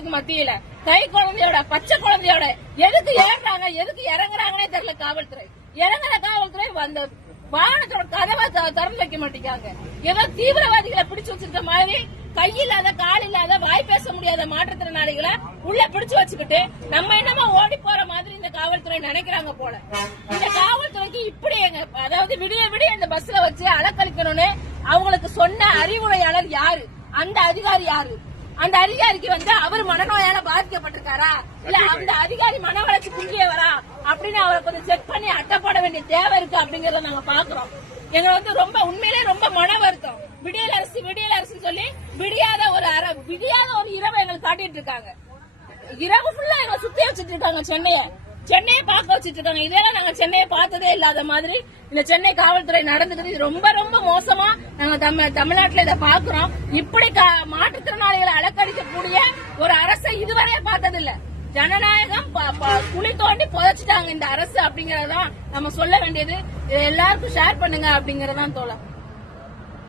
கூட்டத்துக்கு மத்தியில கை குழந்தையோட பச்சை குழந்தையோட எதுக்கு ஏறாங்க, எதுக்கு இறங்குறாங்கன்னே தெரியல. காவல்துறை இறங்குற காவல்துறை அந்த வாகனத்தோட கதவை திறந்து வைக்க மாட்டேங்காங்க. ஏதோ தீவிரவாதிகளை பிடிச்சு வச்சிருக்க மாதிரி கையில்லாத கால் இல்லாத வாய் பேச முடியாத மாற்றுத்திறனாளிகளை உள்ள பிடிச்சு வச்சுக்கிட்டு நம்ம என்னமோ ஓடி போற மாதிரி இந்த காவல்துறை நினைக்கிறாங்க போல. இந்த காவல்துறைக்கு இப்படி அதாவது விடிய விடிய இந்த பஸ்ல வச்சு அலக்கழிக்கணும்னு அவங்களுக்கு சொன்ன அறிவுரையாளர் யாரு? அந்த அதிகாரி யாரு? அந்த அதிகாரிக்கு அவர் மனநோயால பாதிக்கப்பட்டிருக்காரா, இல்ல அந்த அதிகாரி மன வளர்ச்சி குன்றியவரா அப்படின்னு அவரை கொஞ்சம் செக் பண்ணி அட்டப்பட வேண்டிய தேவை இருக்கு அப்படிங்கறத நாங்க பாக்குறோம். எங்க ரொம்ப உண்மையிலே ரொம்ப மன வருத்தம். விடியல் அரசு சொல்லி விடியாத ஒரு இரவு எங்களுக்கு காட்டிட்டு இருக்காங்க. இரவு ஃபுல்லா எங்களை சுத்தி வச்சுட்டு இருக்காங்க. சென்னையை பார்க்க வச்சுட்டு இருக்காங்க. இதெல்லாம் நாங்க சென்னையை பார்த்ததே இல்லாத மாதிரி இந்த சென்னை காவல்துறை நடந்துக்குது. இது ரொம்ப ரொம்ப மோசமா நாங்க தமிழ்நாட்டுல இதை பாக்குறோம். இப்படி மாற்றுத்திறனாளிகளை அலக்கடிக்கக்கூடிய ஒரு அரசை இதுவரையே பார்த்ததில்லை. ஜனநாயகம் குழி தோண்டி புதைச்சிட்டாங்க இந்த அரசு அப்படிங்கறதான் நம்ம சொல்ல வேண்டியது. எல்லாருக்கும் ஷேர் பண்ணுங்க அப்படிங்கறதான் தோழர்.